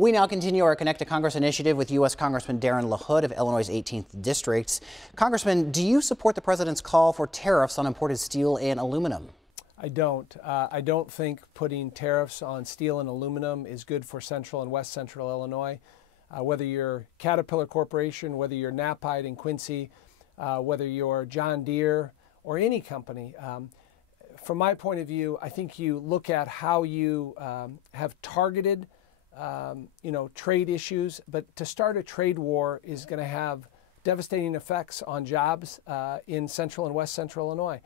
We now continue our Connect to Congress initiative with U.S. Congressman Darin LaHood of Illinois' 18th District. Congressman, do you support the president's call for tariffs on imported steel and aluminum? I don't. I don't think putting tariffs on steel and aluminum is good for central and west central Illinois. Whether you're Caterpillar Corporation, whether you're Knapheide and Quincy, whether you're John Deere or any company, from my point of view, I think you look at how you have targeted trade issues, but to start a trade war is going to have devastating effects on jobs in central and west central Illinois.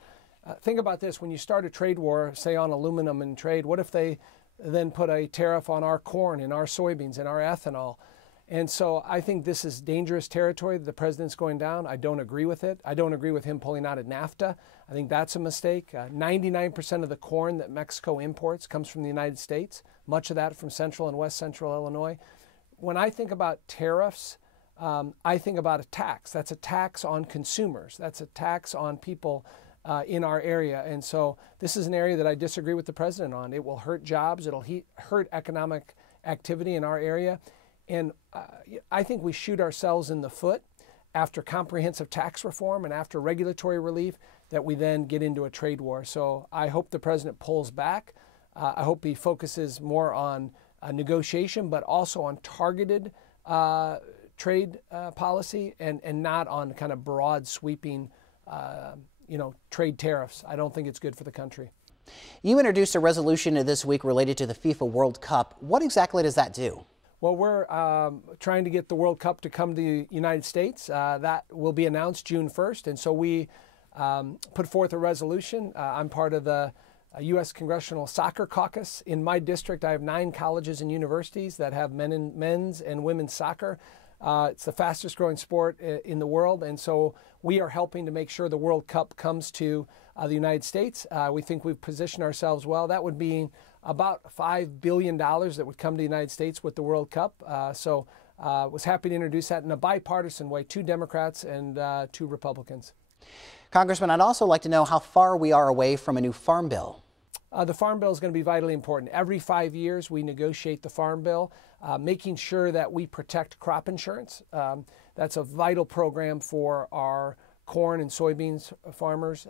Think about this: when you start a trade war, say on aluminum and trade, what if they then put a tariff on our corn and our soybeans and our ethanol? And so I think this is dangerous territory that the president's going down. I don't agree with it. I don't agree with him pulling out of NAFTA. I think that's a mistake. 99% of the corn that Mexico imports comes from the United States, much of that from central and west central Illinois. When I think about tariffs, I think about a tax. That's a tax on consumers. That's a tax on people in our area. And so this is an area that I disagree with the president on. It will hurt jobs. It'll hurt economic activity in our area. And I think we shoot ourselves in the foot after comprehensive tax reform and after regulatory relief that we then get into a trade war. So I hope the president pulls back. I hope he focuses more on negotiation, but also on targeted trade policy and not on kind of broad sweeping trade tariffs. I don't think it's good for the country. You introduced a resolution this week related to the FIFA World Cup. What exactly does that do? Well, we're trying to get the World Cup to come to the United States. That will be announced June 1st. And so we put forth a resolution. I'm part of the U.S. Congressional Soccer Caucus. In my district, I have 9 colleges and universities that have men's and women's soccer. It's the fastest growing sport in the world. And so we are helping to make sure the World Cup comes to the United States. We think we've positioned ourselves well. That would be about $5 billion that would come to the United States with the World Cup. So was happy to introduce that in a bipartisan way, 2 Democrats and 2 Republicans. Congressman, I'd also like to know how far we are away from a new farm bill. The Farm Bill is going to be vitally important. Every 5 years, we negotiate the Farm Bill, making sure that we protect crop insurance. That's a vital program for our corn and soybeans farmers,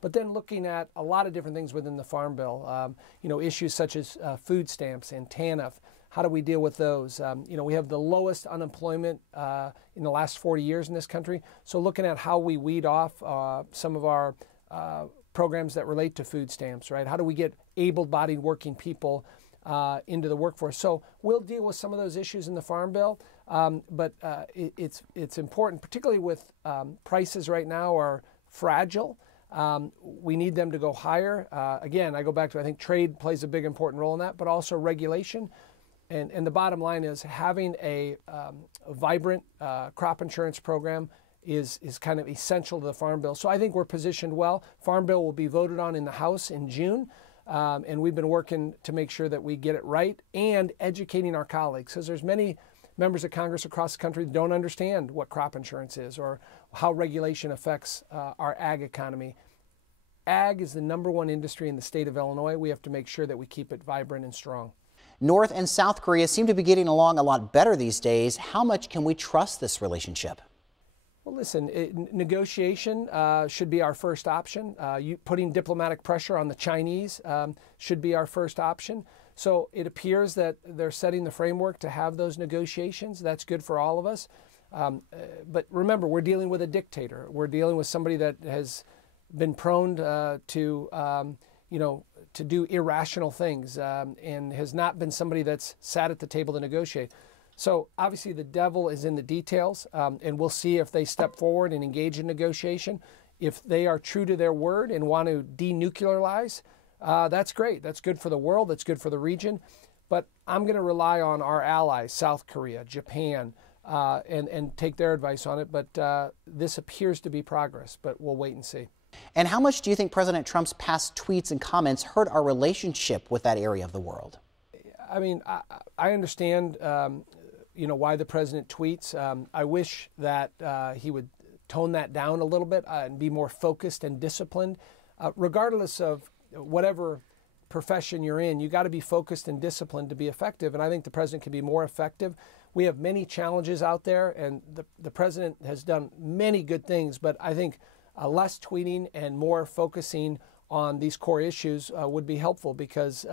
but then looking at a lot of different things within the Farm Bill. Issues such as food stamps and TANF. How do we deal with those? We have the lowest unemployment in the last 40 years in this country. So looking at how we weed off some of our programs that relate to food stamps, right? How do we get able-bodied working people into the workforce? So we'll deal with some of those issues in the Farm Bill, but it's important, particularly with prices right now are fragile. We need them to go higher. Again, I go back to, I think trade plays a big important role in that, but also regulation. And the bottom line is having a vibrant crop insurance program is kind of essential to the Farm Bill. So I think we're positioned well. Farm Bill will be voted on in the House in June. And we've been working to make sure that we get it right and educating our colleagues, because there's many members of Congress across the country that don't understand what crop insurance is or how regulation affects our ag economy. Ag is the #1 industry in the state of Illinois. We have to make sure that we keep it vibrant and strong. North and South Korea seem to be getting along a lot better these days. How much can we trust this relationship? Well, listen, negotiation should be our first option. Putting diplomatic pressure on the Chinese should be our first option. So it appears that they're setting the framework to have those negotiations. That's good for all of us. But remember, we're dealing with a dictator. We're dealing with somebody that has been prone to do irrational things and has not been somebody that's sat at the table to negotiate. So obviously the devil is in the details, and we'll see if they step forward and engage in negotiation. If they are true to their word and want to denuclearize, that's great. That's good for the world. That's good for the region. But I'm going to rely on our allies, South Korea, Japan, and take their advice on it. But this appears to be progress, but we'll wait and see. And how much do you think President Trump's past tweets and comments hurt our relationship with that area of the world? I mean, I understand why the president tweets. I wish that he would tone that down a little bit and be more focused and disciplined. Regardless of whatever profession you're in, you got to be focused and disciplined to be effective. And I think the president can be more effective. We have many challenges out there, and the president has done many good things, but I think less tweeting and more focusing on these core issues would be helpful, because,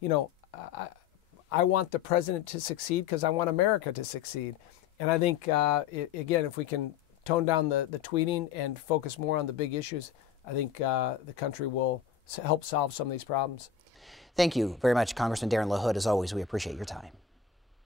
you know, I want the president to succeed because I want America to succeed. And I think, again, if we can tone down the tweeting and focus more on the big issues, I think the country will help solve some of these problems. Thank you very much, Congressman Darin LaHood. As always, we appreciate your time.